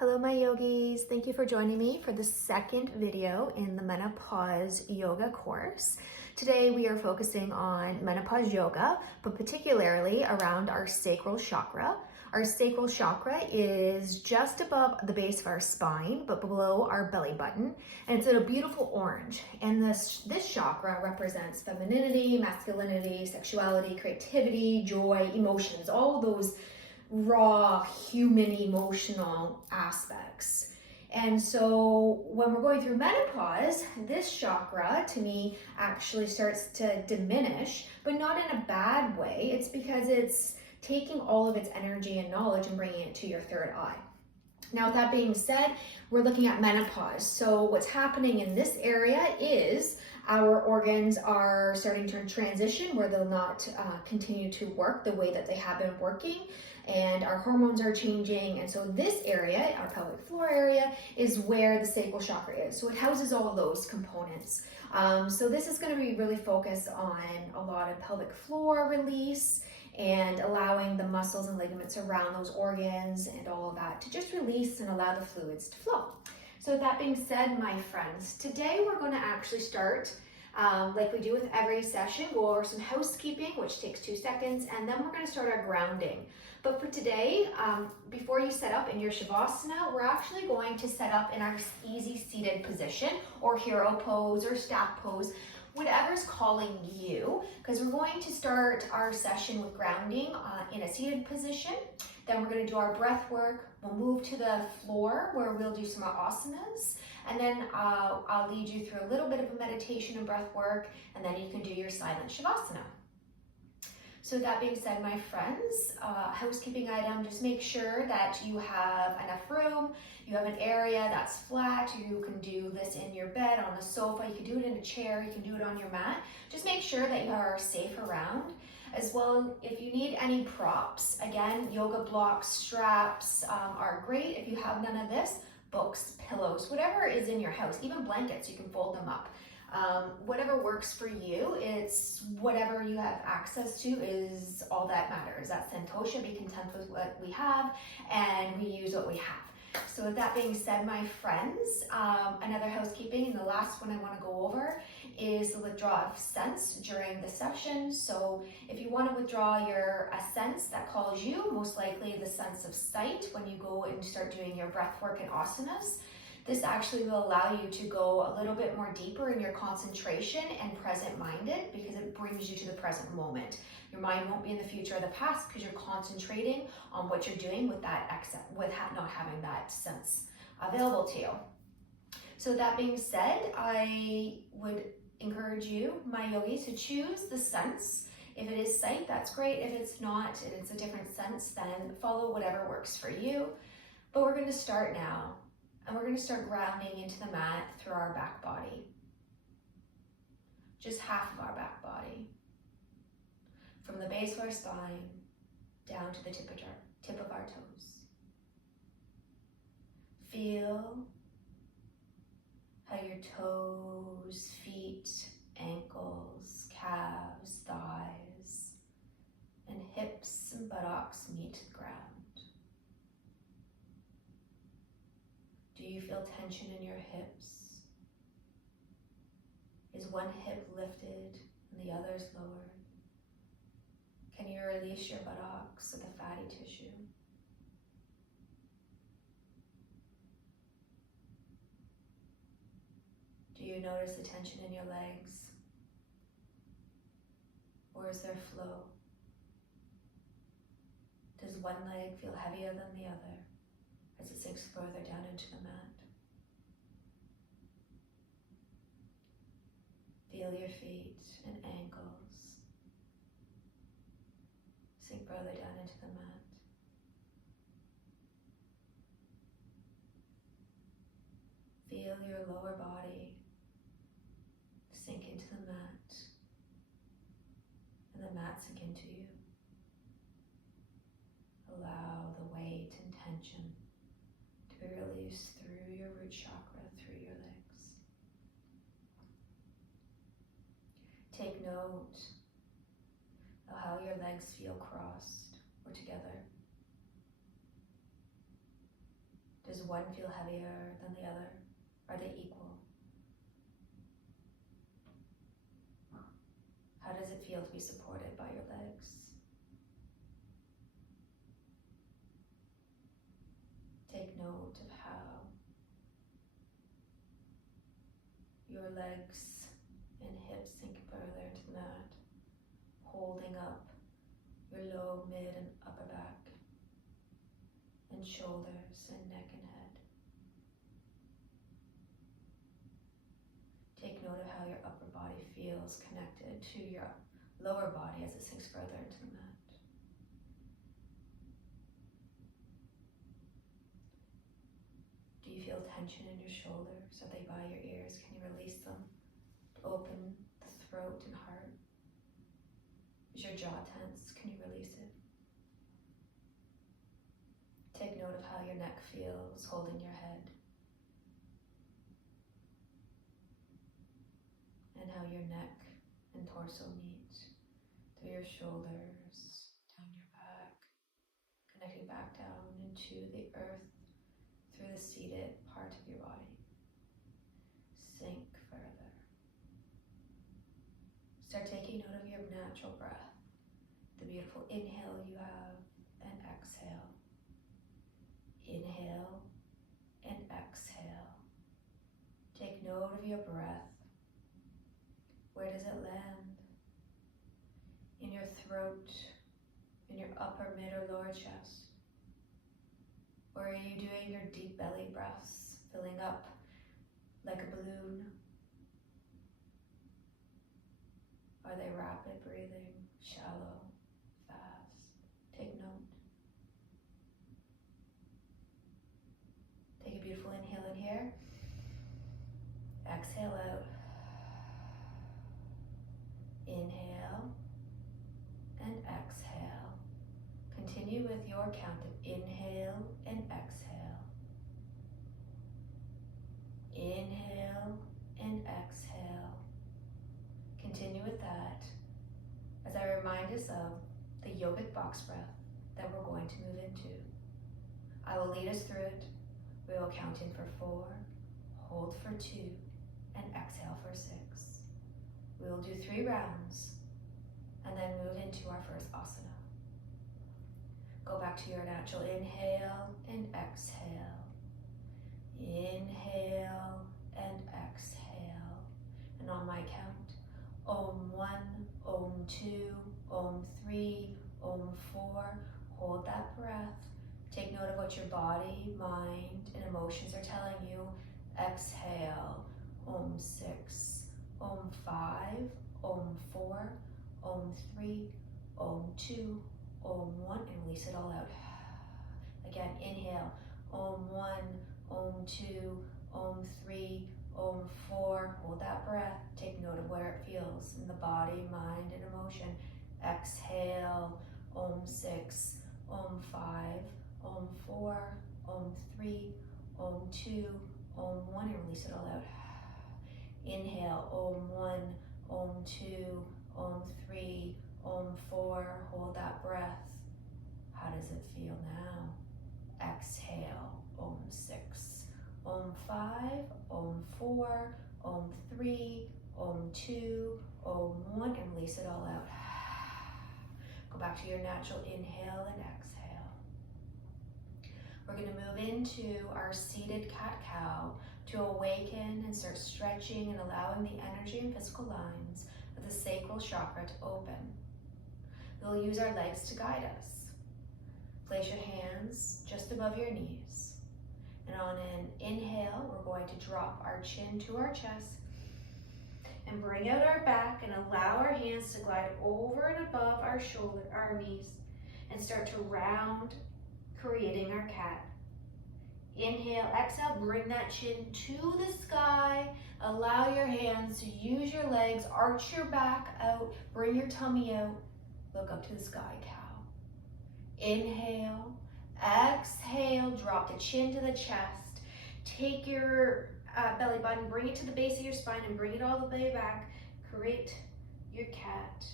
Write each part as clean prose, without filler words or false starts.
Hello my yogis, thank you for joining me for the second video in the Menopause Yoga course. Today we are focusing on Menopause Yoga, but particularly around our sacral chakra. Our sacral chakra is just above the base of our spine, but below our belly button, and it's in a beautiful orange. And this chakra represents femininity, masculinity, sexuality, creativity, joy, emotions, all of those raw human emotional aspects. And so when we're going through menopause, this chakra to me actually starts to diminish, but not in a bad way. It's because it's taking all of its energy and knowledge and bringing it to your third eye. Now, with that being said, we're looking at menopause. So what's happening in this area is our organs are starting to transition where they'll not continue to work the way that they have been working, and our hormones are changing. And so this area, our pelvic floor area, is where the sacral chakra is. So it houses all of those components. So this is going to be really focused on a lot of pelvic floor release and allowing the muscles and ligaments around those organs and all of that to just release and allow the fluids to flow. So with that being said, my friends, today we're going to actually start like we do with every session, go over some housekeeping, which takes 2 seconds, and then we're going to start our grounding. But for today, before you set up in your Shavasana, we're actually going to set up in our easy seated position or hero pose or staff pose, whatever's calling you, because we're going to start our session with grounding in a seated position. Then we're going to do our breath work. We'll move to the floor where we'll do some asanas, and then I'll lead you through a little bit of a meditation and breath work, and then you can do your silent Shavasana. So with that being said, my friends, housekeeping item, just make sure that you have enough room, you have an area that's flat. You can do this in your bed, on a sofa, you can do it in a chair, you can do it on your mat. Just make sure that you are safe around. As well, if you need any props, again, yoga blocks, straps are great. If you have none of this, books, pillows, whatever is in your house, even blankets, you can fold them up. Whatever works for you, it's whatever you have access to is all that matters. That's Santosha, be content with what we have, and we use what we have. So with that being said, my friends, another housekeeping, and the last one I want to go over is the withdrawal of sense during the session. So if you want to withdraw a sense that calls you, most likely the sense of sight when you go and start doing your breath work and asanas, this actually will allow you to go a little bit more deeper in your concentration and present-minded, because it brings you to the present moment. Your mind won't be in the future or the past because you're concentrating on what you're doing with that not having that sense available to you. So that being said, I would encourage you, my yogis, to choose the sense. If it is sight, that's great. If it's not, and it's a different sense, then follow whatever works for you. But we're going to start now. And we're going to start grounding into the mat through our back body. Just half of our back body. From the base of our spine down to the tip of our toes. Feel how your toes, feet, ankles, calves, thighs, and hips and buttocks meet the ground. Do you feel tension in your hips? Is one hip lifted and the other is lowered? Can you release your buttocks and the fatty tissue? Do you notice the tension in your legs? Or is there flow? Does one leg feel heavier than the other as it sinks further down into the mat? Feel your feet and ankles sink further down into the mat. Feel your lower body sink into the mat, and the mat sink into you. Allow the weight and tension to be released through your root chakra, through your legs. Take note of how your legs feel crossed or together. Does one feel heavier than the other? Are they equal? How does it feel to be supported by your legs? Take note of how your legs and hips sink further into the mat, holding up your low, mid, and upper back, and shoulders and neck and head. Take note of how your upper body feels connected to your lower body as it sinks further into the mat. Do you feel tension in your shoulders? Are they by your ears? Can you release them to open the throat and heart? Is your jaw tense? Can you release it? Take note of how your neck feels holding your head, and how your neck and torso meet through your shoulders, down your back, connecting back down into the earth through the seated part of your body. Sink further. Start taking note of your natural breath, the beautiful inhale you have, and exhale. Inhale and exhale. Take note of your breath. Where does it land? In your throat, in your upper, mid, or lower chest? Or are you doing your deep belly breaths, filling up like a balloon? Are they rapid breathing, shallow, fast? Take note. Take a beautiful inhale in here. Exhale out. Inhale and exhale. Continue with your count of inhale and exhale. Inhale and exhale. Continue with that as I remind us of the yogic box breath that we're going to move into. I will lead us through it. We will count in for 4, hold for 2, and exhale for 6. We will do 3 rounds and then move into our first asana. Go back to your natural inhale and exhale. Inhale and exhale. And on my count, Om 1, Om 2, Om 3, Om 4. Hold that breath. Take note of what your body, mind, and emotions are telling you. Exhale. Om 6, Om 5, Om 4, Om 3, Om 2, Om 1, and release it all out. Again, inhale. Om 1, Om 2, Om 3, Om 4. Hold that breath. Take note of where it feels in the body, mind, and emotion. Exhale. Om 6, Om 5, Om 4, Om 3, Om 2, Om 1, and release it all out. Inhale. Om 1, Om 2, Om 3, Om 4. Hold that breath. How does it feel now? Exhale. Om 6, Om 5, Om 4, Om 3, Om 2, Om 1, and release it all out. Go back to your natural inhale and exhale. We're going to move into our seated cat-cow to awaken and start stretching and allowing the energy and physical lines of the sacral chakra to open. We'll use our legs to guide us. Place your hands just above your knees. And on an inhale, we're going to drop our chin to our chest and bring out our back and allow our hands to glide over and above our shoulder, our knees, and start to round, creating our cat. Inhale, exhale, bring that chin to the sky. Allow your hands to use your legs, arch your back out, bring your tummy out, look up to the sky, cow. Inhale, exhale, drop the chin to the chest. Take your belly button, bring it to the base of your spine and bring it all the way back. Create your cat.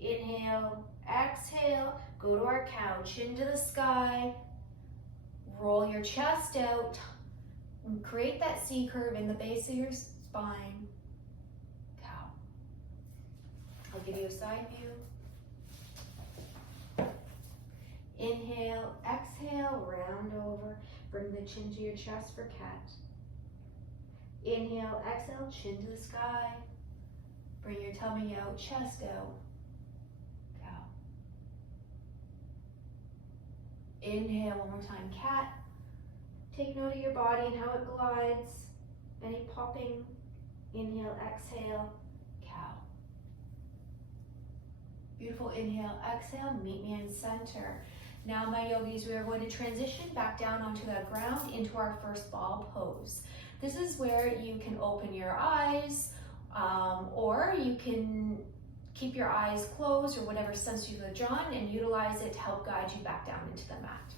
Inhale, exhale, go to our cow, chin to the sky. Roll your chest out. And create that C curve in the base of your spine. Cow. I'll give you a side view. Inhale, exhale, round over. Bring the chin to your chest for cat. Inhale, exhale, chin to the sky. Bring your tummy out, chest out. Cow. Inhale one more time, cat. Take note of your body and how it glides. Any popping. Inhale, exhale, cow. Beautiful. Inhale, exhale, meet me in center. Now, my yogis, we are going to transition back down onto the ground into our first ball pose. This is where you can open your eyes, or you can keep your eyes closed or whatever sense you feel drawn and utilize it to help guide you back down into the mat.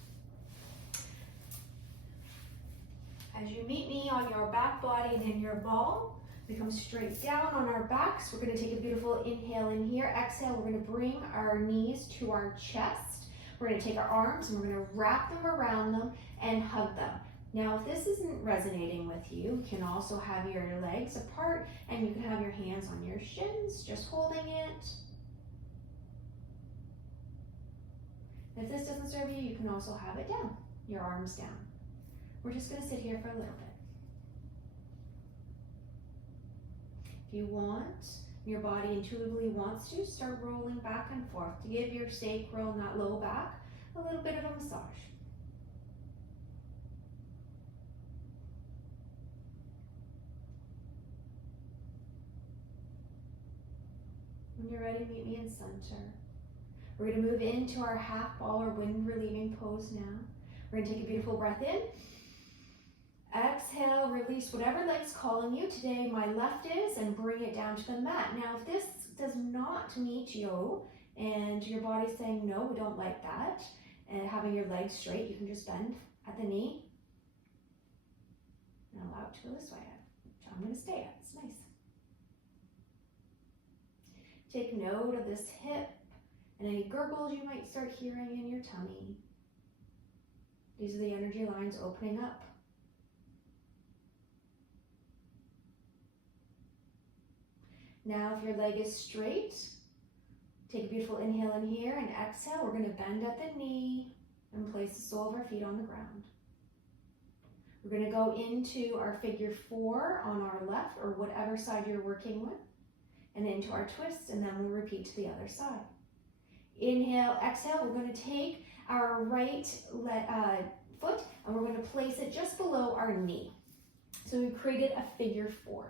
As you meet me on your back body and in your ball, we come straight down on our backs. We're going to take a beautiful inhale in here. Exhale, we're going to bring our knees to our chest. We're going to take our arms and we're going to wrap them around them and hug them. Now, if this isn't resonating with you, you can also have your legs apart and you can have your hands on your shins, just holding it. If this doesn't serve you, you can also have it down, your arms down. We're just going to sit here for a little bit. If you want, your body intuitively wants to, start rolling back and forth to give your sacral and that low back a little bit of a massage. When you're ready, meet me in center. We're going to move into our half ball or wind relieving pose now. We're going to take a beautiful breath in. Exhale, release whatever leg's calling you. Today, my left is, and bring it down to the mat. Now, if this does not meet you and your body's saying, no, we don't like that, and having your legs straight, you can just bend at the knee and allow it to go this way. So I'm going to stay at. It's nice. Take note of this hip and any gurgles you might start hearing in your tummy. These are the energy lines opening up. Now, if your leg is straight, take a beautiful inhale in here and exhale. We're going to bend at the knee and place the sole of our feet on the ground. We're going to go into our figure 4 on our left or whatever side you're working with, and into our twist, and then we'll repeat to the other side. Inhale, exhale. We're going to take our right foot and we're going to place it just below our knee. So we created a figure 4.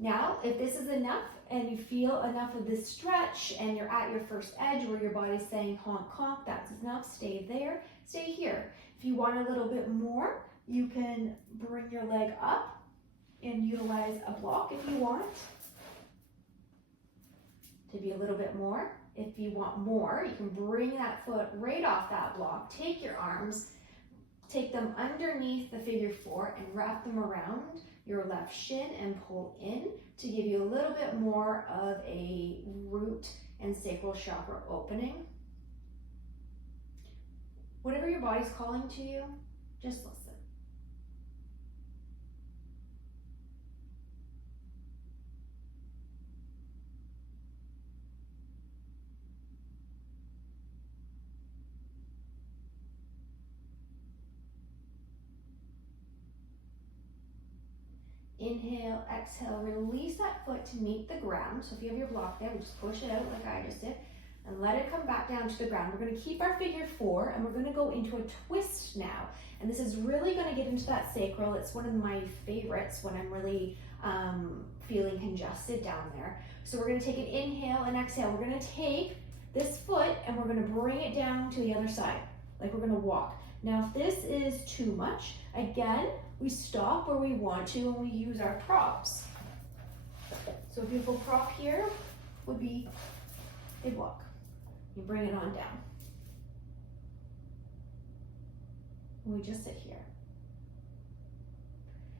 Now, if this is enough and you feel enough of this stretch and you're at your first edge where your body's saying honk honk, that's enough, stay there, stay here. If you want a little bit more, you can bring your leg up and utilize a block if you want to be a little bit more. If you want more, you can bring that foot right off that block, take your arms, take them underneath the figure 4 and wrap them around your left shin and pull in to give you a little bit more of a root and sacral chakra opening. Whatever your body's calling to you, just listen. Inhale, exhale, release that foot to meet the ground. So if you have your block there, we just push it out like I just did and let it come back down to the ground. We're going to keep our figure 4 and we're going to go into a twist now. And this is really going to get into that sacral. It's one of my favorites when I'm really feeling congested down there. So we're going to take an inhale and exhale. We're going to take this foot and we're going to bring it down to the other side, like we're going to walk. Now, if this is too much, again, we stop where we want to and we use our props. So a beautiful prop here would be a block. You bring it on down. And we just sit here.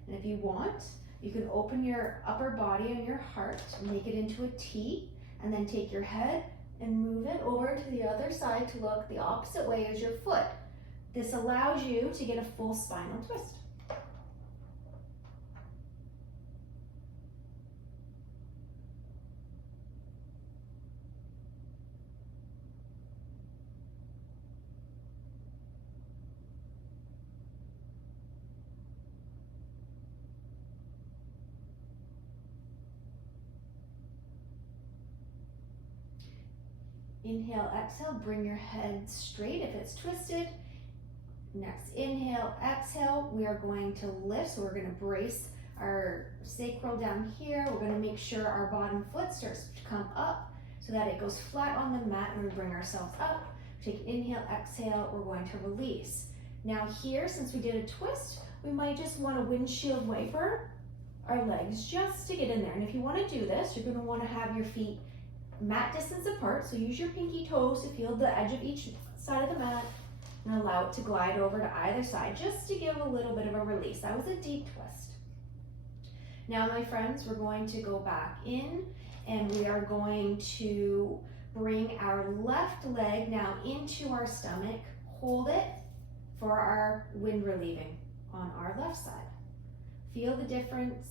And if you want, you can open your upper body and your heart, make it into a T, and then take your head and move it over to the other side to look the opposite way as your foot. This allows you to get a full spinal twist. Inhale, exhale, bring your head straight if it's twisted. Next, inhale, exhale, we are going to lift, so we're going to brace our sacral down here. We're going to make sure our bottom foot starts to come up so that it goes flat on the mat, and we bring ourselves up. Take inhale, exhale, we're going to release. Now here, since we did a twist, we might just want to windshield wiper our legs just to get in there. And if you want to do this, you're going to want to have your feet mat distance apart, so use your pinky toes to feel the edge of each side of the mat and allow it to glide over to either side just to give a little bit of a release. That was a deep twist. Now, my friends, we're going to go back in and we are going to bring our left leg now into our stomach, hold it for our wind relieving on our left side. Feel the difference.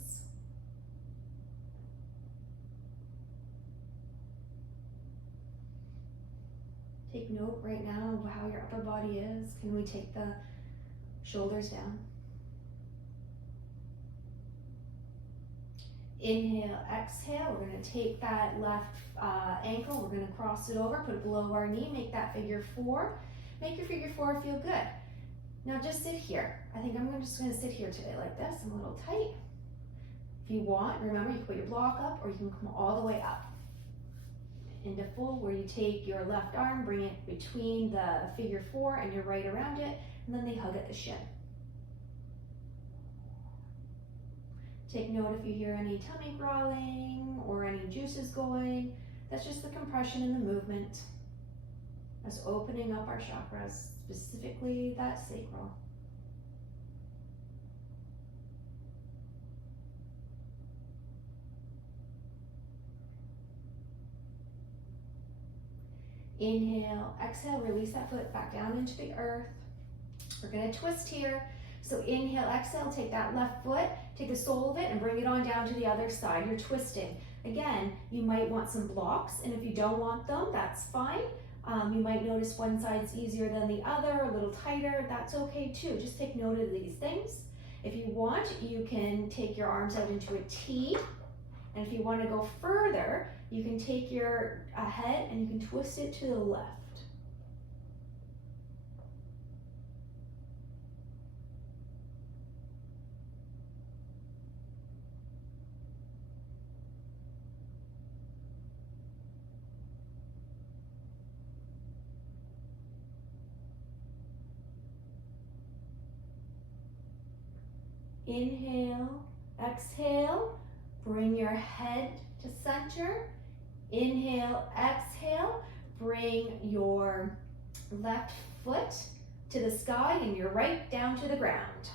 Take note right now of how your upper body is. Can we take the shoulders down? Inhale, exhale. We're going to take that left ankle. We're going to cross it over, put it below our knee, make that figure four. Make your figure four feel good. Now just sit here. I think I'm just going to sit here today like this. I'm a little tight. If you want, remember, you can put your block up or you can come all the way up into full, where you take your left arm, bring it between the figure four and your right around it, and then they hug at the shin. Take note if you hear any tummy growling or any juices going. That's just the compression and the movement. That's opening up our chakras, specifically that sacral. Inhale, exhale, release that foot back down into the earth. We're going to twist here. So inhale, exhale, take that left foot, take the sole of it and bring it on down to the other side. You're twisting. Again, you might want some blocks, and if you don't want them, that's fine. You might notice one side's easier than the other, a little tighter. That's okay too. Just take note of these things. If you want, you can take your arms out into a T. And if you want to go further, you can take your head and you can twist it to the left. Inhale, exhale, bring your head to center. Inhale, exhale, bring your left foot to the sky and your right down to the ground.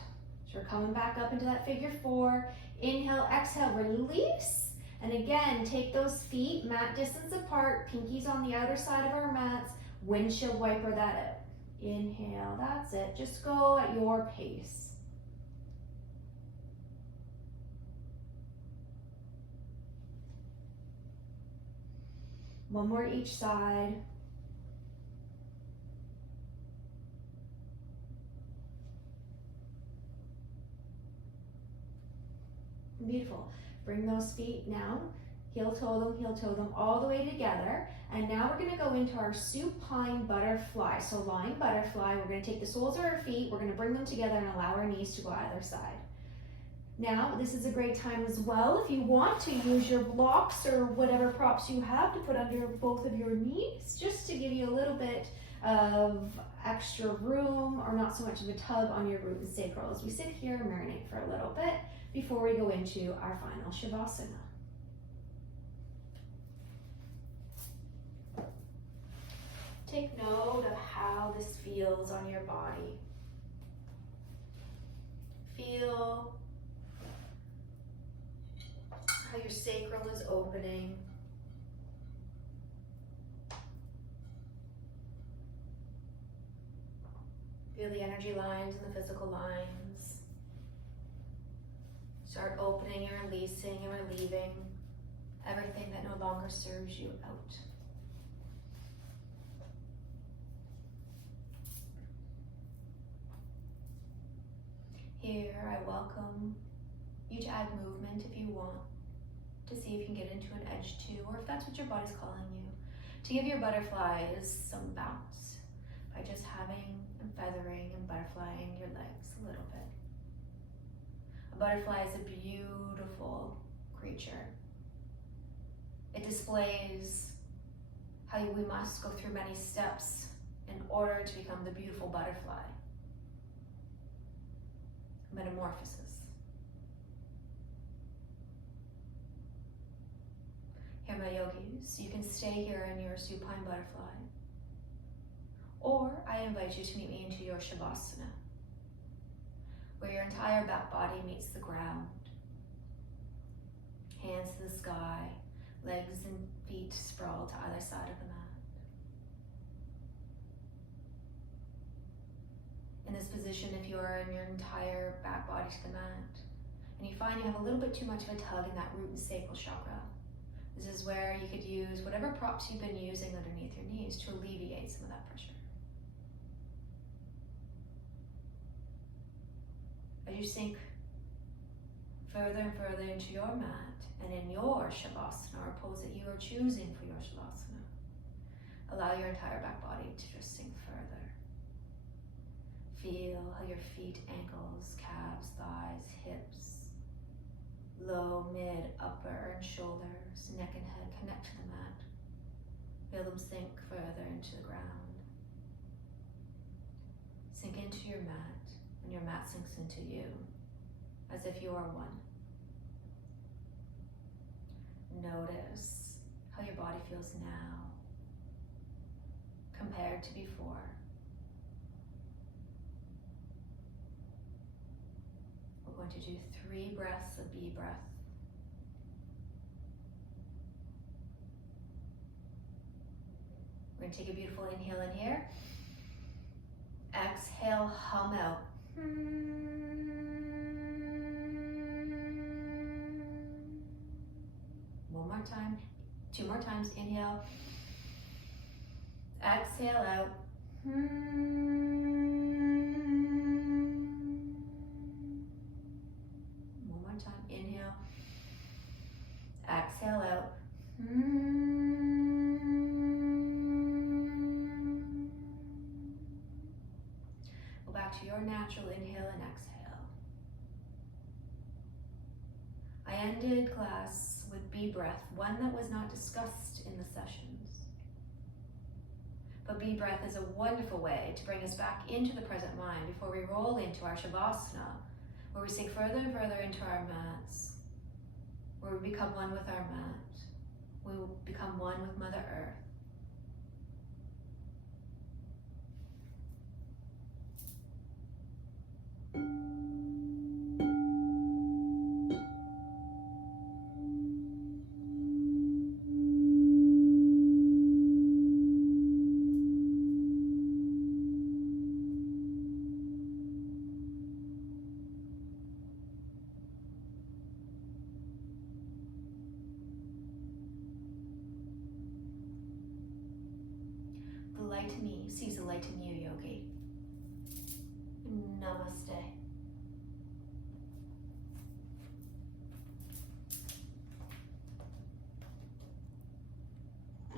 So we're coming back up into that figure four. Inhale, exhale, release. And again, take those feet mat distance apart, pinkies on the outer side of our mats, windshield wiper that out. Inhale, that's it. Just go at your pace. One more each side. Beautiful. Bring those feet now, heel toe them all the way together. And now we're gonna go into our supine butterfly. So lying butterfly, we're gonna take the soles of our feet, we're gonna bring them together and allow our knees to go either side. Now, this is a great time as well if you want to use your blocks or whatever props you have to put under both of your knees, just to give you a little bit of extra room or not so much of a tug on your root and sacral as we sit here and marinate for a little bit before we go into our final Shavasana. Take note of how this feels on your body. Feel how your sacral is opening. Feel the energy lines and the physical lines. Start opening and releasing and relieving everything that no longer serves you out. Here, I welcome you to add movement if you want, to see if you can get into an edge too, or if that's what your body's calling you, to give your butterflies some bounce by just having and feathering and butterflying your legs a little bit. A butterfly is a beautiful creature. It displays how we must go through many steps in order to become the beautiful butterfly. Metamorphosis. Here, my yogis, you can stay here in your supine butterfly, or I invite you to meet me into your Shavasana, where your entire back body meets the ground. Hands to the sky, legs and feet sprawled to either side of the mat. In this position, if you are in your entire back body to the mat, and you find you have a little bit too much of a tug in that root and sacral chakra, this is where you could use whatever props you've been using underneath your knees to alleviate some of that pressure. As you sink further and further into your mat and in your Shavasana, or pose that you are choosing for your Shavasana, allow your entire back body to just sink further. Feel how your feet, ankles, calves, thighs, hips, low, mid, upper, and shoulders, neck and head connect to the mat. Feel them sink further into the ground. Sink into your mat, and your mat sinks into you, as if you are one. Notice how your body feels now compared to before. We're going to do 3 breaths of bee breath. We're going to take a beautiful inhale in here. Exhale, hum out. One more time. 2 more times. Inhale. Exhale out. Inhale, exhale out. Go back to your natural inhale and exhale. I ended class with bee breath, one that was not discussed in the sessions. But bee breath is a wonderful way to bring us back into the present mind before we roll into our Shavasana, where we sink further and further into our mats, where we become one with our mat. We will become one with Mother Earth. The light in me sees the light in you, yogi. Namaste.